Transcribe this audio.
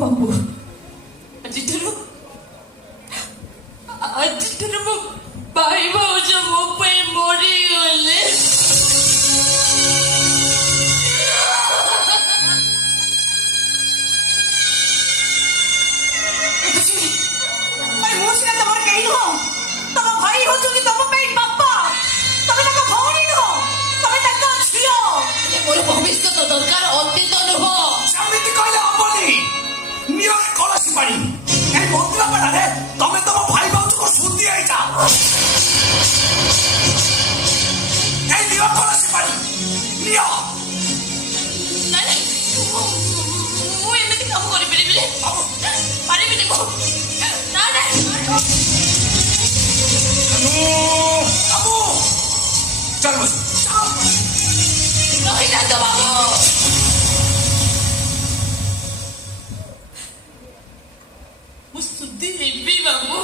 ବାବୁ ଆଜିଠାରୁ ମୋ ଭାଇ ଭାଉଜ ମୋ ପାଇଁ ମରିଗଲେ। ମୁଁ ସିନା ତମର କେହି ନୁହଁ, ତମ ଭାଇ ହଉଛନ୍ତି ତମ ପାଇଁ ବାପା, ତମେ ତାଙ୍କ ଭଉଣୀ ନୁହଁ, ତମେ ତାଙ୍କ ଝିଅ। ମୋର ଭବିଷ୍ୟତ ଦରକାର, ଅତୀତ ନୁହଁ। ସେମିତି କହିଲେ ହବନି। ନିଅରେ କଳସୀ ପାଣି। এই ମନ୍ଦିର ବେଳାରେ ତମେ ତମ ଭାଇ ଭାଉଜକୁ ସୁଧି ହେଇଯାଅ। এই ନିଅ କଳସୀ ପାଣି ନିଅ। ନାଇଁ ମୁଁ ଏମିତି କାମ କରିପାରିବିନି, ପାରିବିନି ମୁଁ। ନା ବାବୁ ଚାଲ ବସ। ରହିଯାଆନ୍ତୁ ବାବୁ। ମୁଁ ସୁଧି ହେବି ବାବୁ।